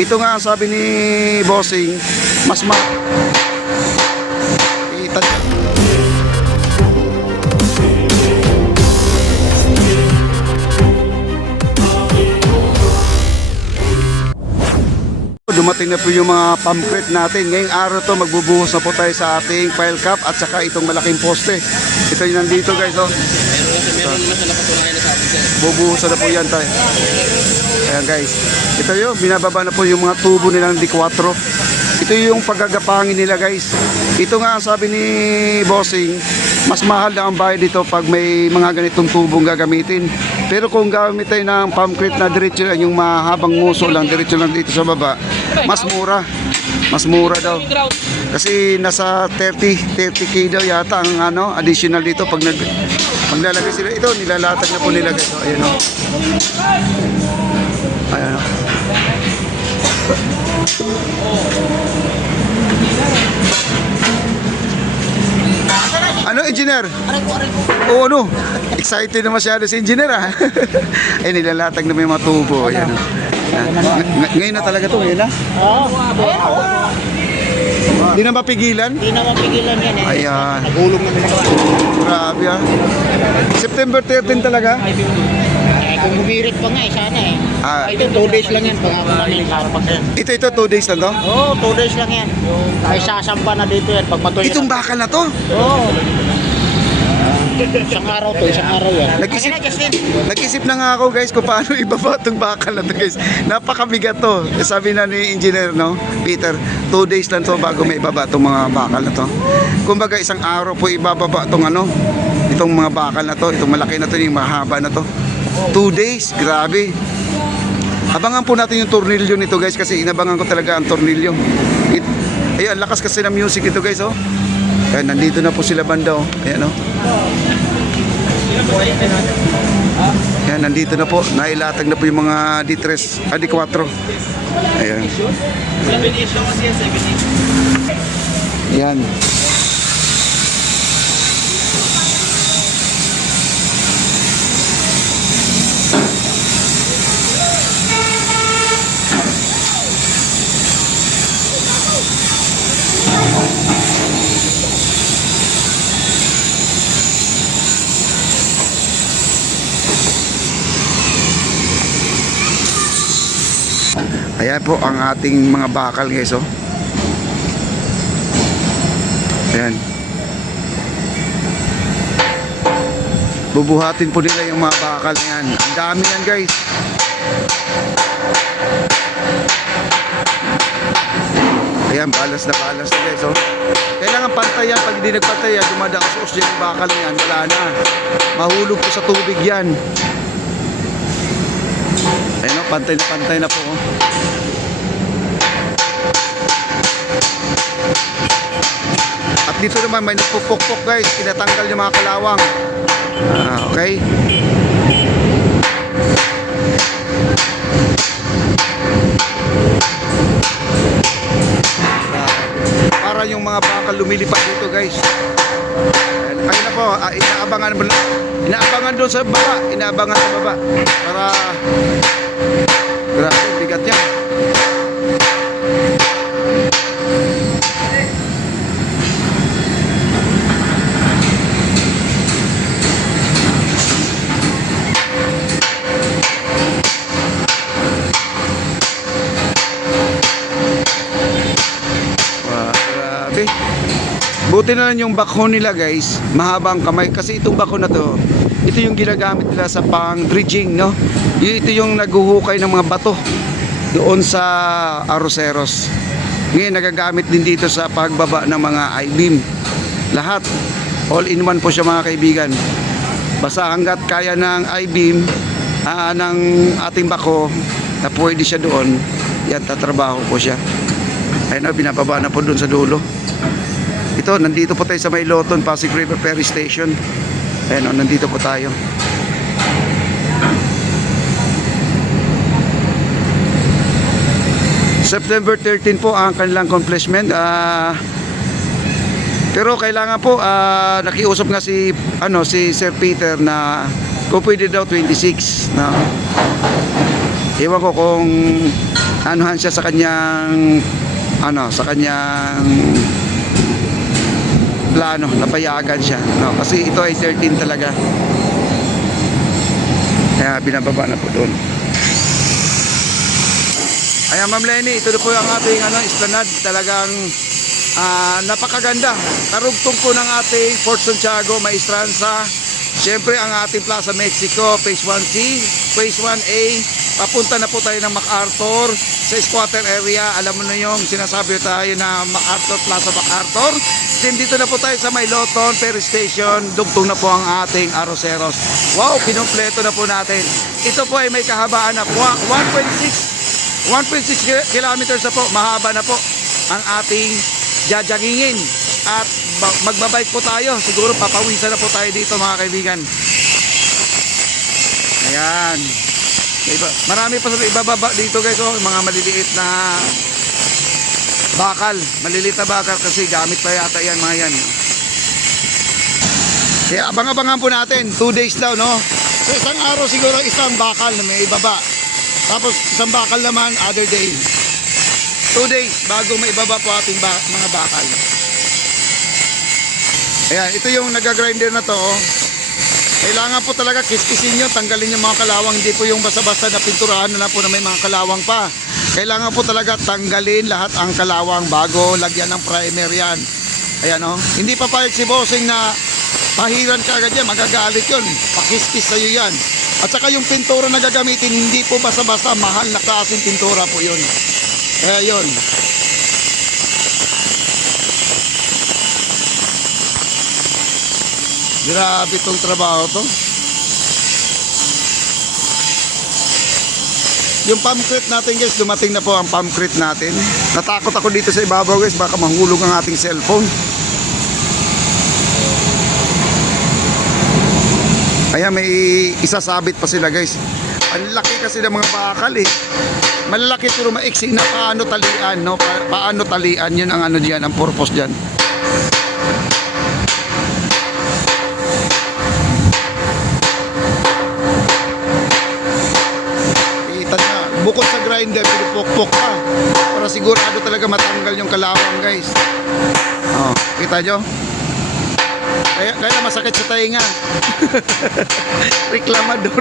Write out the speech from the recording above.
Ito nga ang sabi ni Bossing, mas dumating na po yung mga pamphlet natin. Ngayong araw to magbubuhos na po tayo sa ating file cap at saka itong malaking poste. Ito yung nandito guys, oh. Bubuhos na po yan tayo. Ayan guys. Ito yung binababa na po yung mga tubo nilang D4. Ito yung paggagapangin nila guys. Ito nga ang sabi ni Bossing, mas mahal na ang bayad dito pag may mga ganitong tubong gagamitin. Pero kung gamit tayo ng pamphlet na diretso lang, yung mahabang nguso lang, diretso lang dito sa baba, mas mura. Mas mura daw. Kasi nasa 30k daw yata ang ano, additional dito pag maglalagay sila. Ito, nilalatag na po nila guys. So, ayan o. Ayan o. Ano, engineer? Oo, ano? Excited na masyado si engineer, ha? Ay, nilalatag na may mga tubo. Ayan, ngayon na talaga to, ngayon na? Oo. Hindi na mapigilan? Hindi na mapigilan yan eh. Ayan. Nagulong na nila. Grabe, ha? September 13 talaga? Kung humirit pa nga eh, sana eh. Ito 2 days lang yan. Ito 2 days lang to? Oo, 2 days lang yan. Ay sasampa na dito yan. Pag matuloy. Itong bakal na to? Oo. Isang araw to, isang araw yan. Nag-isip na nga ako guys kung paano ibaba itong bakal na to guys. Napakabigat to. Sabi na ni engineer, no, Peter, 2 days lang to bago may ibaba itong mga bakal na to. Kumbaga isang araw po ibababa itong ano, itong mga bakal na to, itong malaki na to, yung mahaba na to. 2 days, grabe. Abangan po natin yung tornilyo nito guys, kasi inabangan ko talaga ang tornilyo. Ayan, lakas kasi ng music ito guys, oh. Ayan, nandito na po sila banda, oh. Ayan, oh. Ayan, nandito na po. Nailatag na po yung mga D3, D4. Ayan. Ayan. Ayan po ang ating mga bakal guys, oh. Ayan. Bubuhatin po nila yung mga bakal niyan. Ang dami yan guys. Ayan, balas na guys, oh. Kailangan pantay yan. Pag hindi nagpantay yan, dumadaksos yung bakal niyan, wala na. Mahulog po sa tubig yan. Ayan, oh, pantay na po, oh. At dito naman may nagpupukpok guys, tinatanggal yung mga kalawang. Okay. Para yung mga bakal lumilipad dito guys. Ayun na po, inaabangan doon sa baba, inaabangan sa baba para grabe, bigat yan. Buti na lang yung backhoe nila guys, mahabang kamay, kasi itong backhoe na to, ito yung ginagamit nila sa pang dredging, no? Ito yung naghuhukay ng mga bato doon sa arroceros. Ngayon nagagamit din dito sa pagbaba ng mga I-beam. Lahat, all in one po siya mga kaibigan. Basta hanggat kaya ng I-beam ng ating backhoe na pwede siya doon, yan, tatrabaho po siya. Ayun na, binababa na po doon sa dulo. Ito, nandito po tayo sa May Loton, Pasig River Ferry Station. Ayan o, nandito po tayo. September 13 po ang kanilang completion. Pero kailangan po, nakiusap nga si Sir Peter na kung pwede daw 26 na. Ewan ko kung anuhan siya sa kanyang sa kanyang plano, napayagan siya, no? Kasi ito ay 13 talaga. Kaya binababa na po doon. Ayan, Ma'am Lenny, ito na po ang ating esplanade. Talagang napakaganda. Karugtong po ng ating Fort Santiago, Maestranza. Siyempre ang ating Plaza Mexico, Phase 1C, Phase 1A. Papunta na po tayo ng MacArthur sa squatter area. Alam mo na yung sinasabi tayo na MacArthur, Plaza MacArthur. Then dito na po tayo sa Mayloton Ferry Station. Dugtong na po ang ating Arroceros. Wow, kinumpleto na po natin. Ito po ay may kahabaan na 1.6 kilometers na po. Mahaba na po ang ating jajagingin. At magbabike po tayo. Siguro papawisan na po tayo dito mga kaibigan. Ayan. Marami pa sa ibababa dito guys. Mga maliliit na bakal. Maliliit na bakal kasi gamit pa yata yan mga yan. Kaya abang-abangan po natin. 2 days daw, no? So isang araw siguro isang bakal na may ibaba. Tapos isang bakal naman other day. 2 days bago may ibaba po ating mga bakal. Ayan, ito yung nag-grinder na to. Kailangan po talaga kiskisin nyo, tanggalin yung mga kalawang. Hindi po yung basta-basta na pinturahan na lang po na may mga kalawang pa. Kailangan po talaga tanggalin lahat ang kalawang bago lagyan ng primer yan. Ayan o. Hindi papayag si bossing na pahiran ka agad yan, magagalit yun. Pakiskis sa'yo yan. At saka yung pintura na gagamitin, hindi po basta-basta, mahal na klaseng pintura po yun. Kaya yun. Grabe itong trabaho to. Yung pumpcrete natin guys, dumating na po ang pumpcrete natin. Natakot ako dito sa ibabaw guys, baka mahulog ang ating cellphone. Ayan, may isasabit pa sila guys. Ang laki kasi ng mga bakal eh. Malalaki pero maiksi na paano talian, no? Paano talian, yun ang diyan, ang purpose diyan. Bukod sa grinder, pinupok-pok pa para sigurado talaga matanggal yung kalawang guys. Oh, kita nyo? Kaya masakit sa tainga. Reklamador.